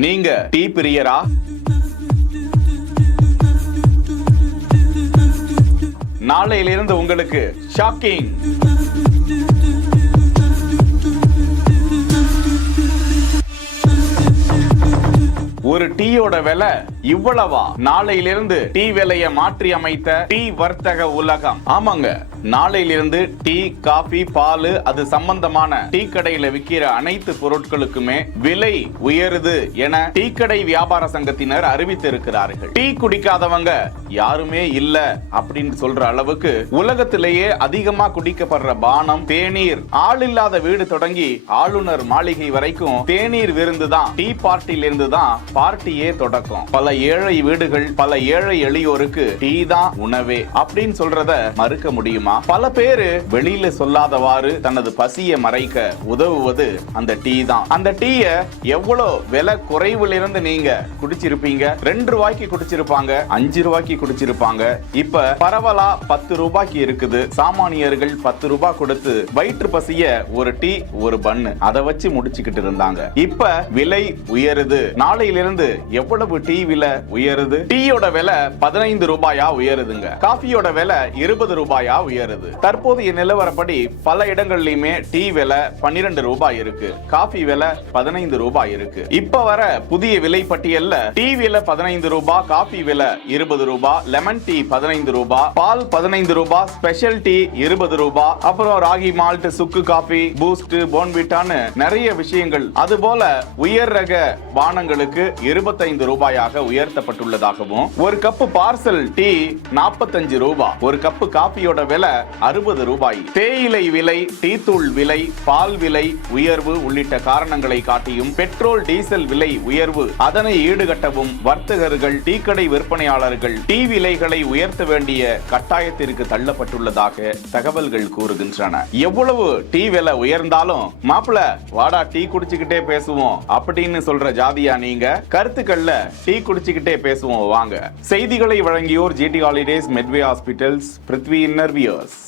நீங்க டீ பிரியரா? நாளையிலிருந்து உங்களுக்கு ஷாக்கிங். ஒரு டீயோட விலை இவ்வளவா? நாளையிலிருந்து டீ விலையை மாற்றி அமைத்த டீ வர்த்தக உலகம். ஆமாங்க, நாளையிலிருந்து டீ, காபி, பால் அது சம்பந்தமான டீ கடையில விற்கிற அனைத்து பொருட்களுக்குமே விலை உயருது என டீ கடை வியாபார சங்கத்தினர் அறிவித்திருக்கிறார்கள். டீ குடிக்காதவங்க யாருமே இல்ல அப்படின்னு சொல்ற அளவுக்கு உலகத்திலேயே அதிகமா குடிக்கப்படுற பானம் தேநீர். ஆள் இல்லாத வீடு தொடங்கி ஆளுநர் மாளிகை வரைக்கும் தேநீர் விருந்து தான். டீ பார்ட்டில இருந்து தான் பார்ட்டியே தொடக்கம். பல ஏழை வீடுகள், பல ஏழை எளியோருக்கு டீ தான் உணவே அப்படின்னு சொல்றத மறுக்க முடியுமா? பல பேரு வெளியில சொல்லாதவாறு தனது பசியை மறைக்க உதவுவது அந்த டீ தான். அந்த டீய எவ்வளவு விலை குறைவுல இருந்து நீங்க குடிச்சிருப்பீங்க? 2 ரூபாய்க்கு குடிச்சிருப்பாங்க, 5 ரூபாய்க்கு குடிச்சிருப்பாங்க. இப்ப பரவலா 10 ரூபாய்க்கு இருக்குது. சாமானியர்கள் 10 ரூபாய் கொடுத்து வயிற்று பசிய ஒரு டீ, ஒரு பன்னு அதை வச்சு முடிச்சுக்கிட்டு இருந்தாங்க. இப்ப விலை உயருது. நாளையிலிருந்து எவ்வளவு டீ விலை உயருது? டீயோட விலை 15 ரூபாயா உயருதுங்க. காஃபியோட விலை 20 ரூபாயா உயருது. தற்போதைய நிலவரப்படி பல இடங்கள்லயுமே டீ விலை 12 ரூபாய் இருக்கு, காஃபி விலை 15 ரூபாய் இருக்கு. இப்ப வர புதிய விலை பட்டியல்ல டீ விலை 15 ரூபாய், காஃபி விலை 20 ரூபாய், லெமன் டீ 15 ரூபாய், பால் 15 ரூபாய், ஸ்பெஷல் டீ 20 ரூபாய், அப்புறம் ராகி மால்ட், சுக்கு காபி, பூஸ்ட், போன்விட்டான்னு நிறைய விஷயங்கள். அதுபோல உயர் ரக பானங்களுக்கு 25 ரூபாயாக உயர்த்தப்பட்டுள்ளதாகவும், ஒரு கப்பு பார்சல் டீ 45 ரூபாய், ஒரு கப்பு காபியோட விலை 60 ரூபாய். தேயிலை விலை, டீ தூள் விலை, பால் விலை உயர்வு உள்ளிட்ட காரணங்களை காட்டியும் பெட்ரோல், டீசல் விலை உயர்வு அதனை ஈடுகட்டவும் வர்த்தகர்கள், டீ கடை விற்பனையாளர்கள் டீ விலைகளை உயர்த்த வேண்டிய கட்டாயத்திற்கு தள்ளப்பட்டுள்ளதாக தகவல்கள் கூறுகின்றன. எவ்வளவு டீ விலை உயர்ந்தாலும் மாப்பிள வாடா டீ குடிச்சுக்கிட்டே பேசுவோம் அப்படின்னு சொல்ற ஜாதியா நீங்க? கருத்துக்கள்ல டீ குடிச்சுக்கிட்டே பேசுவோம் வாங்க. செய்திகளை வழங்கியோர் GT holidays, Medway hospitals, Prithvi இன்னர்வியர்ஸ்.